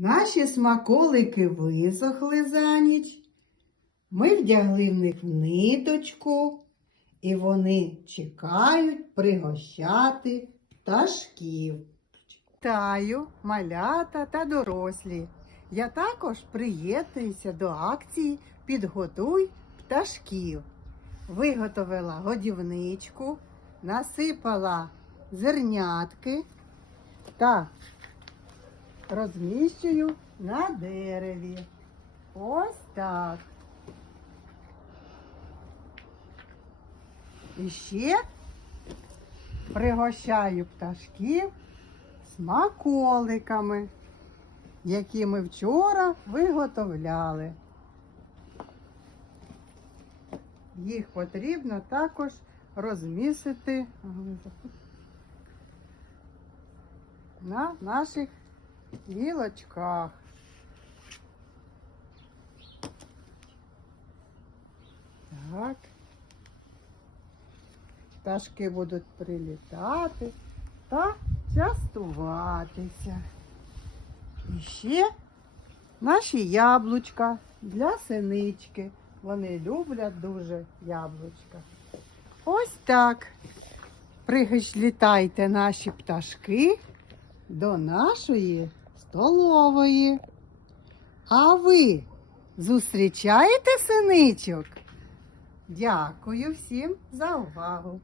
Наші смаколики висохли за ніч. Ми вдягли в них ниточку, і вони чекають пригощати пташків. Таю, малята та дорослі. Я також приєднуюся до акції Підготуй пташків. Виготовила годівничку, насипала зернятки та розміщую на дереві. Ось так. І ще пригощаю пташків смаколиками, які ми вчора виготовляли. Їх потрібно також розмісити на наших гілочках. Так. Пташки будуть прилітати та частуватися. І ще наші яблучка для синички. Вони люблять дуже яблучка. Ось так. Прилітайте наші пташки до нашої столової. А ви зустрічаєте синичок? Дякую всім за увагу.